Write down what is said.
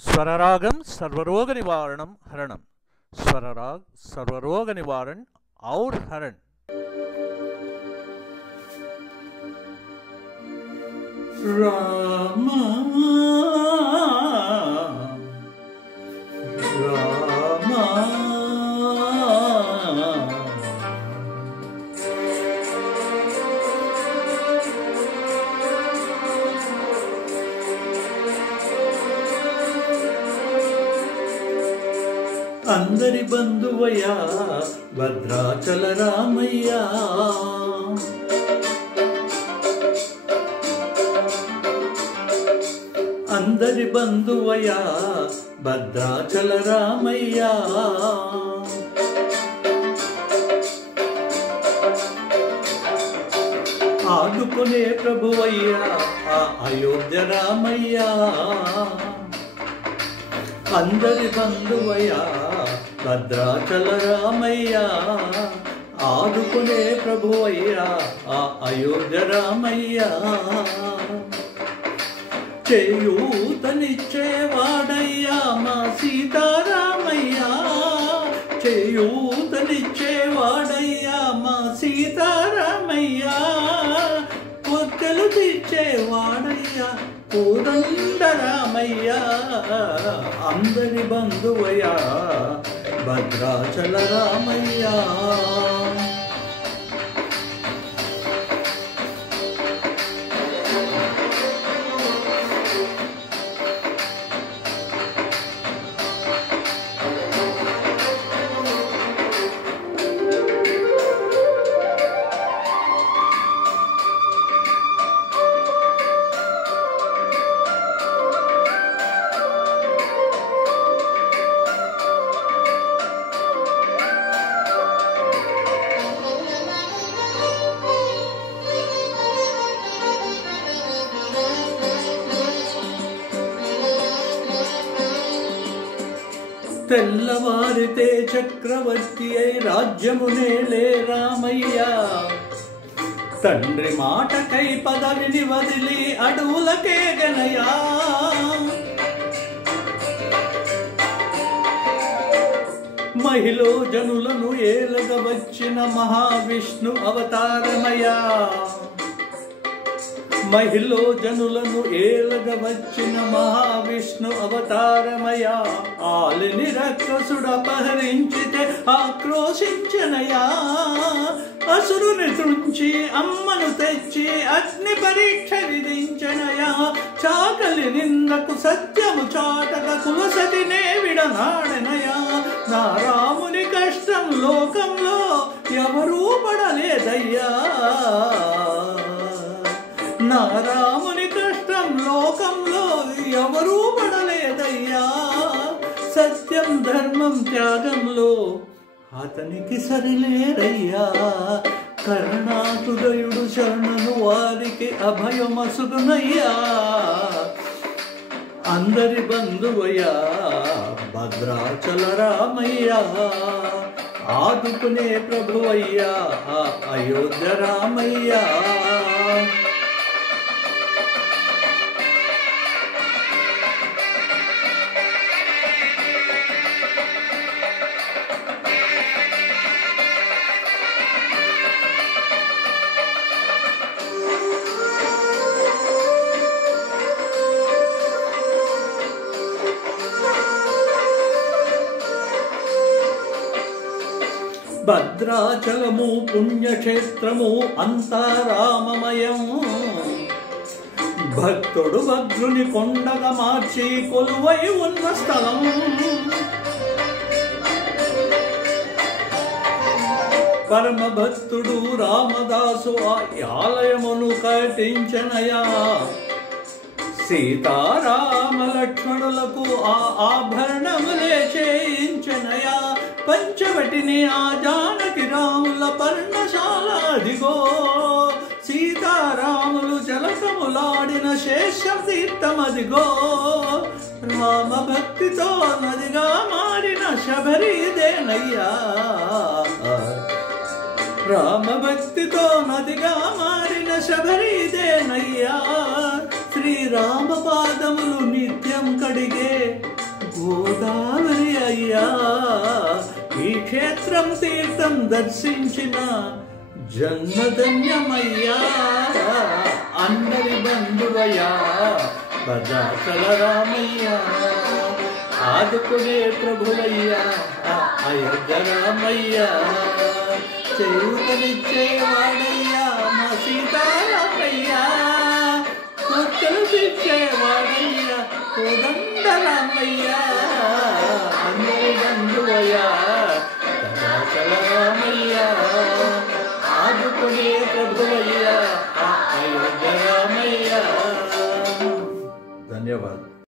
स्वररागम सर्वरोग निवारणम हरणम। स्वरराग सर्वरोग निवारण और हरण। राम राम अंदरि बंधुवया भद्राचल रामయ్య अंदरि बंधुवया भद्राचल रामయ్య आदुकुने प्रभुवయ్య अयोध्य रामయ్య अंदरि बंधुवया भद्राचल रामయ్య आदुकुने प्रभुवయ్య अयोध्य रामయ్య చేయూతనిచ్చేవాడయ్యా మా సీతారామయ్య చేయూతనిచ్చేవాడయ్యా మా సీతారామయ్య పొట్టెలు తెచ్చేవాడయ్యా కోదండరామయ్య అందరి బంధువయ్యా భద్రాచల రామయ్య తెల్లవారితే చక్రవర్తి అయి రాజ్యమునేలే రామయ్య తండ్రి మాటకై పదవిని వదిలి అడవులకే గనయా మహిళ జనులను ఏలగ వచ్చిన మహావిష్ణు అవతారమయ్యా మహిళ జనులను ఏలగ వచ్చిన మహావిష్ణు అవతారమయ్యా ఆలిని రక్కసుడు అపహరించితే ఆక్రోశించనయా అసురుని తుంచి అమ్మను తెచ్చి అగ్ని పరీక్ష విధించనయా చాకలి నిందకు సత్యము చాటక కులసతినే విడనాడనయా నా రాముని కష్టం లోకంలో ఎవరూ పడలేదయ్యా నా రాముని కష్టం లోకంలో ఎవరూ పడలేదయ్యా సత్యం ధర్మం త్యాగంలో అతనికి సరిలేరయ్యా కరుణాహృదయుడు శరణను వారికి అభయమసుగునయ్యా అందరి బంధువయ్యా భద్రాచల రామయ్య ఆదుకునే ప్రభువయ్యా అయోధ్య రామయ్య భద్రాచలము పుణ్యక్షేత్రము అంతా రామమయం భక్తుడు భద్రుని కొండగా మార్చి కొలువై ఉన్న స్థలం పరమ భక్తుడు రామదాసు ఆ ఆలయమును కట్టించనయా సీతారామ లక్ష్మణులకు ఆ ఆభరణములే చేయించనయా పంచవటిని ఆ జానకి రాముల పర్ణశాల అదిగో సీతారాములు జలకములాడిన శేషం తీర్థమదిగో రామ భక్తితో నదిగా మారిన శబరిదేనయ్యా రామ భక్తితో నదిగా మారిన శబరిదేనయ్యా శ్రీరామ పాదములు నిత్యం కడిగే ప్రభువయ్యా. ఈ క్షేత్రం తీర్థం దర్శించిన జన్మధన్యమయ్యా. అందరి బంధువయ్యా భద్రాచల రామయ్యా. ఆదుకునే ప్రభువయ్యా అయోధ్య రామయ్యా. చేయుతనిచ్చేవాడయ్యా మా సీతారామయ్యా. కొత్తలు తెచ్చేవాడయ్యా కోదండ రామయ్యా. అందరి